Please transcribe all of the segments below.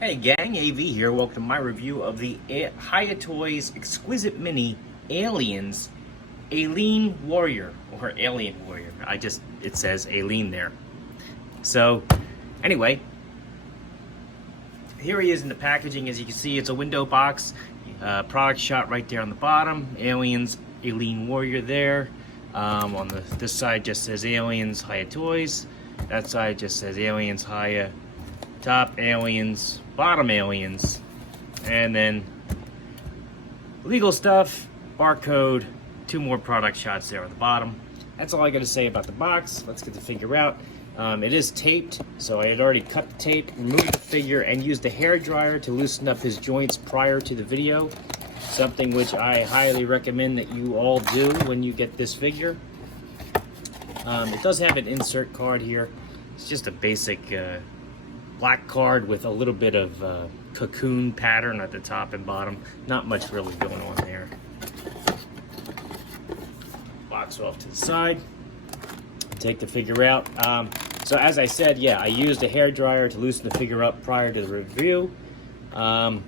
Hey gang, AV here. Welcome to my review of the Hiya Toys Exquisite Mini Aliens Aline Warrior, or Alien Warrior. It says Aline there. So, anyway, here he is in the packaging. As you can see, it's a window box. Product shot right there on the bottom. Aliens Aline Warrior there. On this side just says Aliens Hiya Toys. That side just says Aliens Hiya. Top Aliens, bottom Aliens, and then legal stuff, barcode, two more product shots there at the bottom. That's all I got to say about the box. Let's get the figure out. It is taped, so I had already cut the tape, removed the figure, and used a hair dryer to loosen up his joints prior to the video. Something which I highly recommend that you all do when you get this figure. It does have an insert card here. It's just a basic black card with a little bit of cocoon pattern at the top and bottom. Not much really going on there. Box off to the side. Take the figure out. So as I said, yeah, I used a hair dryer to loosen the figure up prior to the review. And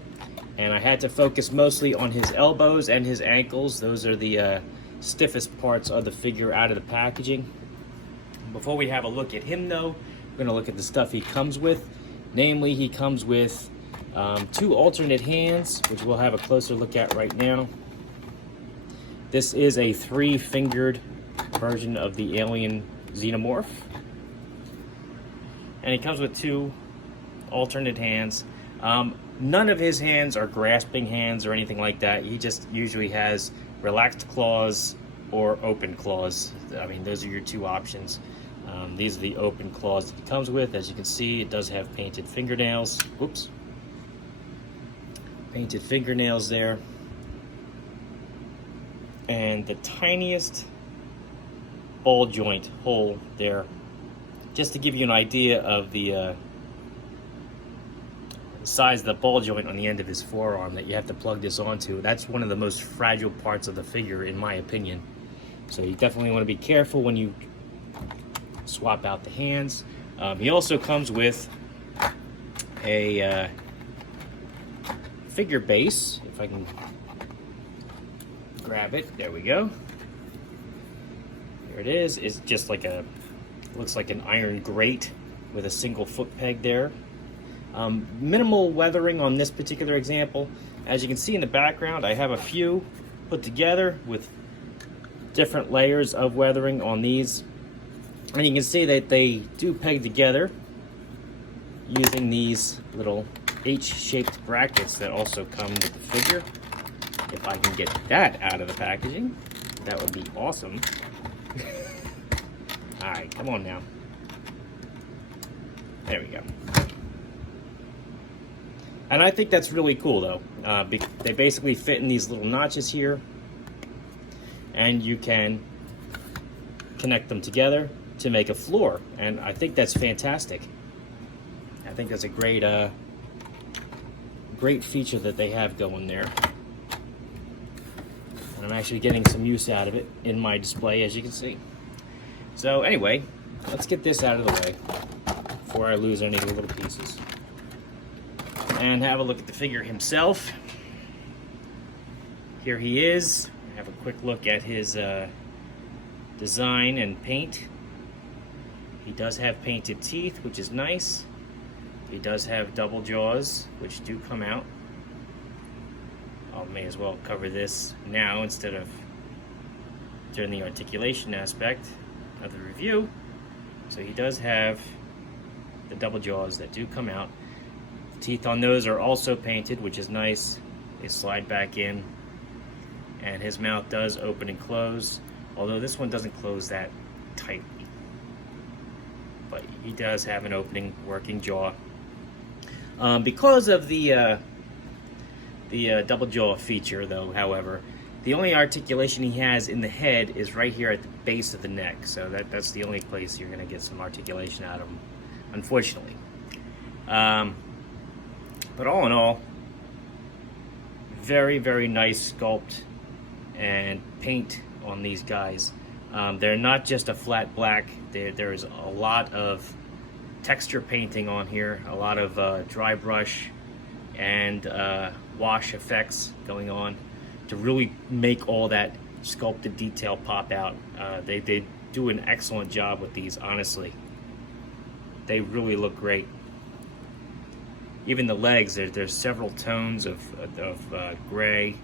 I had to focus mostly on his elbows and his ankles. Those are the stiffest parts of the figure out of the packaging. Before we have a look at him though, we're going to look at the stuff he comes with. Namely, he comes with two alternate hands, which we'll have a closer look at right now. This is a three-fingered version of the Alien Xenomorph. And he comes with two alternate hands. None of his hands are grasping hands or anything like that. He just usually has relaxed claws or open claws. I mean, those are your two options. These are the open claws that it comes with. As you can see, it does have painted fingernails. Whoops. Painted fingernails there. And the tiniest ball joint hole there. Just to give you an idea of the size of the ball joint on the end of his forearm that you have to plug this onto. That's one of the most fragile parts of the figure, in my opinion. So you definitely want to be careful when you swap out the hands. He also comes with a figure base. If I can grab it, there we go. There it is. It's just like looks like an iron grate with a single foot peg there. Minimal weathering on this particular example. As you can see in the background, I have a few put together with different layers of weathering on these. And you can see that they do peg together using these little H-shaped brackets that also come with the figure. If I can get that out of the packaging, that would be awesome. Alright, come on now. There we go. And I think that's really cool though. They basically fit in these little notches here. And you can connect them together to make a floor, and I think that's fantastic. I think that's a great great feature that they have going there. And I'm actually getting some use out of it in my display, as you can see. So anyway, let's get this out of the way before I lose any little pieces. And have a look at the figure himself. Here he is. Have a quick look at his design and paint. He does have painted teeth, which is nice. He does have double jaws, which do come out. I may as well cover this now instead of during the articulation aspect of the review. So he does have the double jaws that do come out. The teeth on those are also painted, which is nice. They slide back in. And his mouth does open and close, although this one doesn't close that tightly. But he does have an opening, working jaw. Because of the double jaw feature, though, however, the only articulation he has in the head is right here at the base of the neck. So that's the only place you're going to get some articulation out of him, unfortunately. But all in all, very, very nice sculpt and paint on these guys. They're not just a flat black. There's a lot of texture painting on here, a lot of dry brush and wash effects going on to really make all that sculpted detail pop out. They do an excellent job with these, honestly. They really look great. Even the legs, there's several tones of gray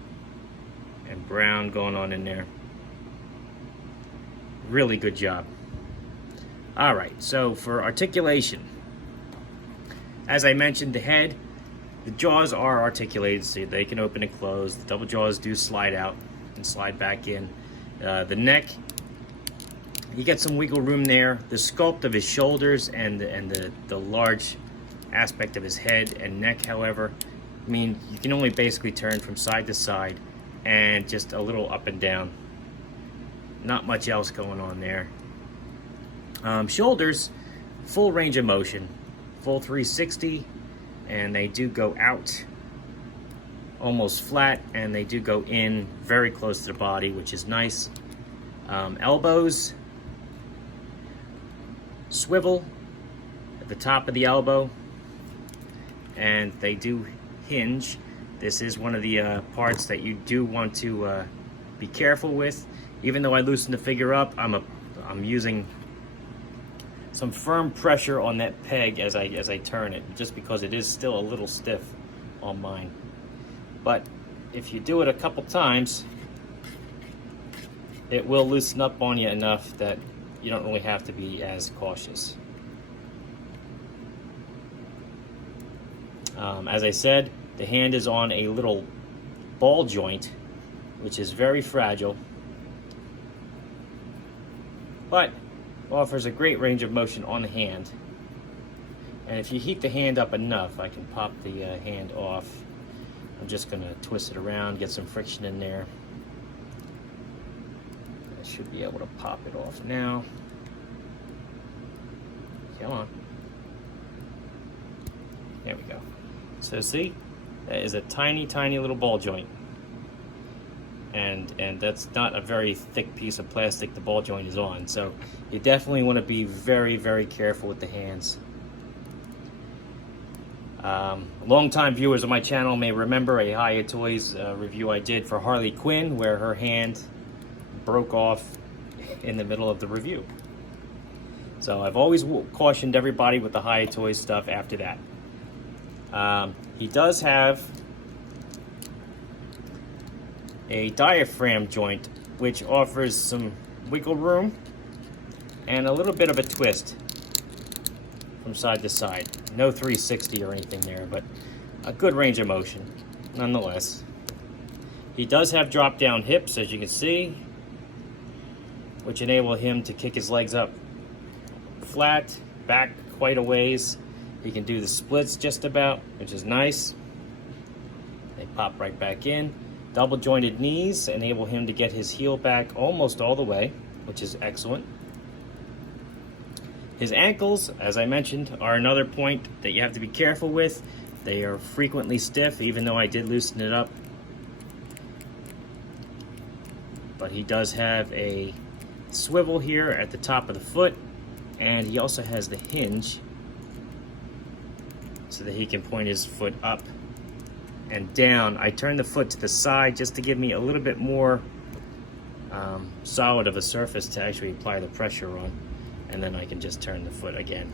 and brown going on in there. Really good job. All right, so for articulation, as I mentioned, the head, the jaws are articulated so they can open and close. The double jaws do slide out and slide back in. The neck, you get some wiggle room there. The sculpt of his shoulders and the large aspect of his head and neck, however, I mean, you can only basically turn from side to side and just a little up and down. Not much else going on there. Shoulders, full range of motion, full 360, and they do go out almost flat, and they do go in very close to the body, which is nice. Elbows, swivel at the top of the elbow, and they do hinge. This is one of the parts that you do want to be careful with. Even though I loosen the figure up, I'm using some firm pressure on that peg as I turn it, just because it is still a little stiff on mine. But if you do it a couple times, it will loosen up on you enough that you don't really have to be as cautious. As I said, the hand is on a little ball joint, which is very fragile, but offers a great range of motion on the hand. And if you heat the hand up enough, I can pop the hand off. I'm just going to twist it around, get some friction in there. I should be able to pop it off now. Come on. There we go. So see, that is a tiny, tiny little ball joint. And that's not a very thick piece of plastic the ball joint is on. So you definitely want to be very, very careful with the hands. Longtime viewers of my channel may remember a Hiya Toys review I did for Harley Quinn, where her hand broke off in the middle of the review. So I've always cautioned everybody with the Hiya Toys stuff after that. He does have a diaphragm joint, which offers some wiggle room and a little bit of a twist from side to side. No 360 or anything there, but a good range of motion nonetheless. He does have drop down hips, as you can see, which enable him to kick his legs up flat, back quite a ways. He can do the splits just about, which is nice. They pop right back in. Double jointed knees enable him to get his heel back almost all the way, which is excellent. His ankles, as I mentioned, are another point that you have to be careful with. They are frequently stiff, even though I did loosen it up. But he does have a swivel here at the top of the foot, and he also has the hinge so that he can point his foot up and down. I turn the foot to the side just to give me a little bit more solid of a surface to actually apply the pressure on, and then I can just turn the foot again.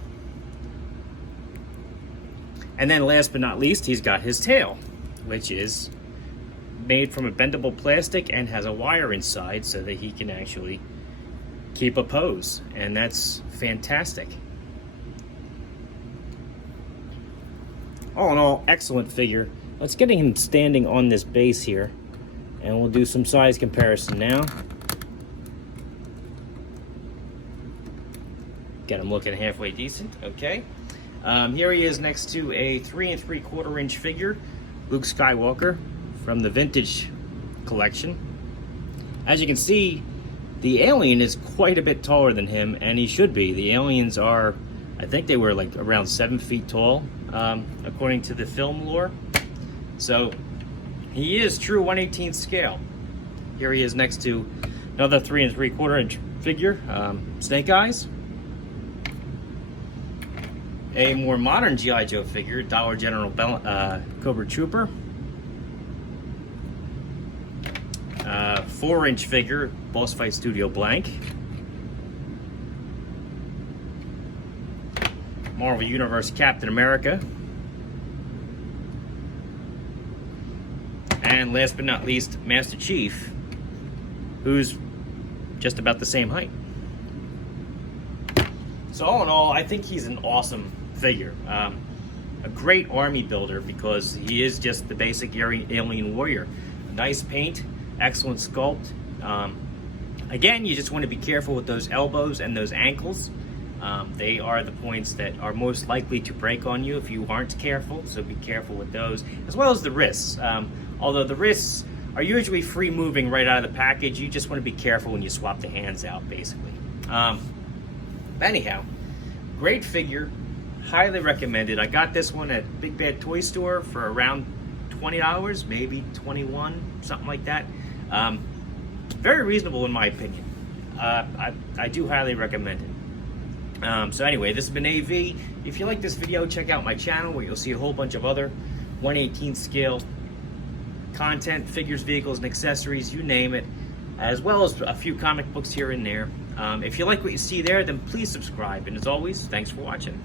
And then last but not least, he's got his tail, which is made from a bendable plastic and has a wire inside so that he can actually keep a pose, and that's fantastic. All in all, excellent figure. Let's get him standing on this base here, and we'll do some size comparison now. Get him looking halfway decent. Okay. Here he is next to a 3 3/4 inch figure, Luke Skywalker from the vintage collection. As you can see, the alien is quite a bit taller than him, and he should be. The aliens are, I think they were like around 7 feet tall, according to the film lore. So he is true 1/18 scale. Here he is next to another 3 3/4 inch figure, Snake Eyes. A more modern G.I. Joe figure, Dollar General Cobra Trooper. 4-inch figure, Boss Fight Studio Blank. Marvel Universe Captain America. And last but not least, Master Chief, who's just about the same height. So all in all, I think he's an awesome figure. A great army builder because he is just the basic alien warrior. Nice paint, excellent sculpt. Again, you just want to be careful with those elbows and those ankles. They are the points that are most likely to break on you if you aren't careful, so be careful with those, as well as the wrists. Although the wrists are usually free moving right out of the package, you just want to be careful when you swap the hands out, basically. Anyhow, great figure, highly recommended. I got this one at Big Bad Toy Store for around $20, maybe 21, something like that. Very reasonable in my opinion. I do highly recommend it. So anyway, this has been AV. If you like this video, check out my channel where you'll see a whole bunch of other 1/18 scale content, figures, vehicles, and accessories, you name it, as well as a few comic books here and there. If you like what you see there, then please subscribe. And as always, thanks for watching.